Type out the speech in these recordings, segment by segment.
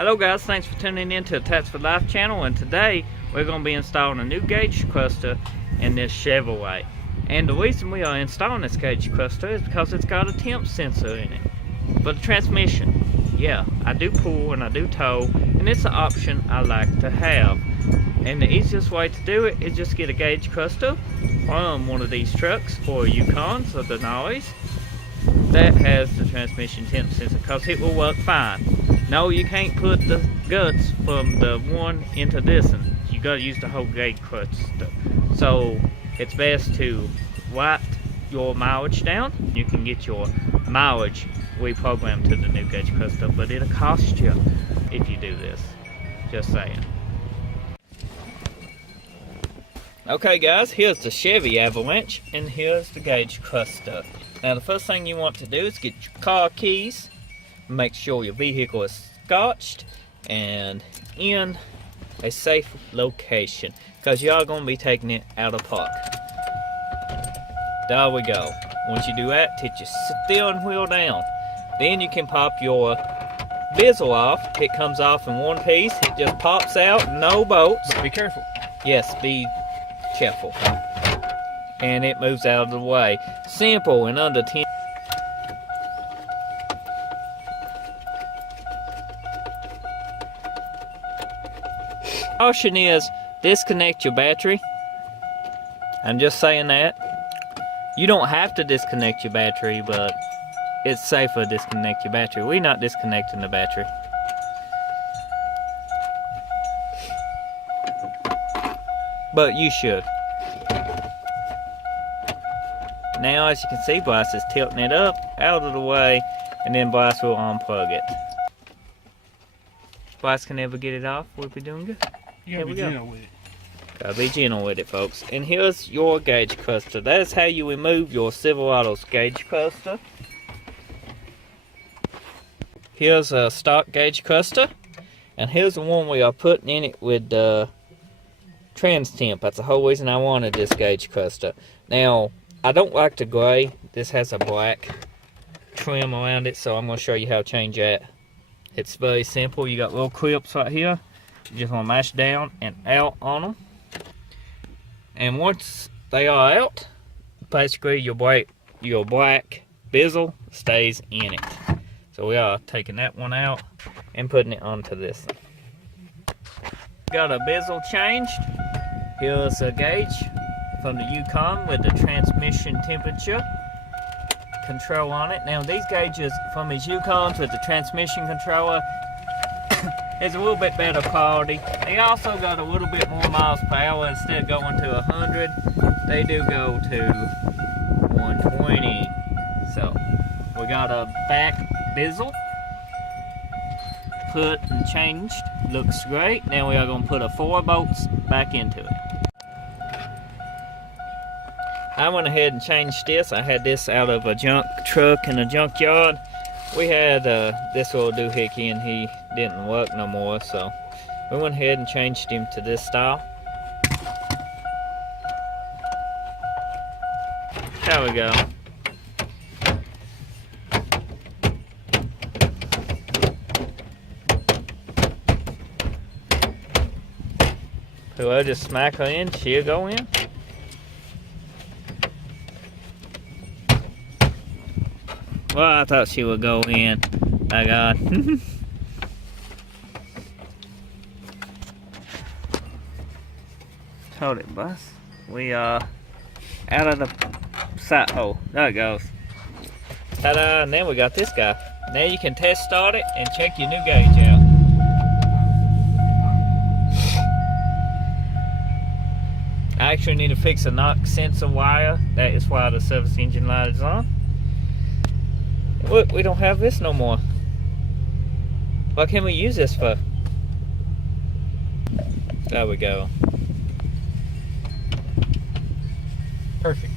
Hello guys, thanks for tuning in to the Tats for Life channel, and today we're going to be installing a new gauge cluster in this Chevy. And the reason we are installing this gauge cluster is because it's got a temp sensor in it. For the transmission, yeah, I do pull and I do tow, and it's an option I like to have. And the easiest way to do it is just get a gauge cluster from one of these trucks or Yukons or Denali's that has the transmission temp sensor, because it will work fine. No, you can't put the guts from the one into this one. You gotta use the whole gauge cluster. So it's best to write your mileage down. You can get your mileage reprogrammed to the new gauge cluster, but it'll cost you if you do this. Just saying. Okay guys, here's the Chevy Avalanche and here's the gauge cluster. Now the first thing you want to do is get your car keys, make sure your vehicle is scotched and in a safe location, because you are going to be taking it out of park. There we go. Once you do that, hit your steering wheel down. Then you can pop your bezel off. It comes off in one piece. It just pops out, no bolts. But be careful. Yes, be careful. And it moves out of the way. Simple and under 10. Caution is disconnect your battery. I'm just saying that. You don't have to disconnect your battery, but it's safer to disconnect your battery. We're not disconnecting the battery. But you should. Now, as you can see, Bryce is tilting it up, out of the way, and then Bryce will unplug it. Bryce can never get it off. We'll be doing good. You gotta be gentle with it. Gotta be gentle with it, folks. And here's your gauge cluster. That is how you remove your Silverado's gauge cluster. Here's a stock gauge cluster. And here's the one we are putting in it with trans temp. That's the whole reason I wanted this gauge cluster. Now, I don't like the gray. This has a black trim around it, so I'm going to show you how to change that. It's very simple. You got little clips right here. You just want to mash down and out on them. And once they are out, basically your black bezel stays in it. So we are taking that one out and putting it onto this one. Got a bezel changed. Here's a gauge from the Yukon with the transmission temperature control on it. Now these gauges from his Yukons with the transmission controller is a little bit better quality. They also got a little bit more miles per hour. Instead of going to 100, they do go to 120. So we got a back bezel put and changed. Looks great. Now we are going to put 4 bolts back into it. I went ahead and changed this. I had this out of a junk truck in a junkyard. We had this little doohickey and he didn't work no more, so we went ahead and changed him to this style. There we go. So I'll just smack her in, she'll go in. Well, I thought she would go in. My God. Hold it, boss. We are out of the sight hole. There it goes. Ta-da! And then we got this guy. Now you can test start it and check your new gauge out. I actually need to fix a knock sensor wire. That is why the service engine light is on. Look, we don't have this no more. What can we use this for? There we go. Perfect.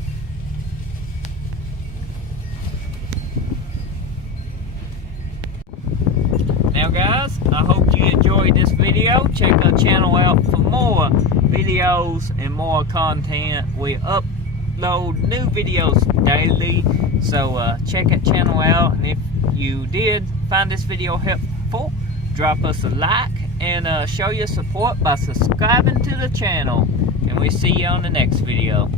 Now guys, I hope you enjoyed this video. Check our channel out for more videos and more content. We upload new videos daily, so check that channel out. And if you did find this video helpful, drop us a like and show your support by subscribing to the channel. And we see you on the next video.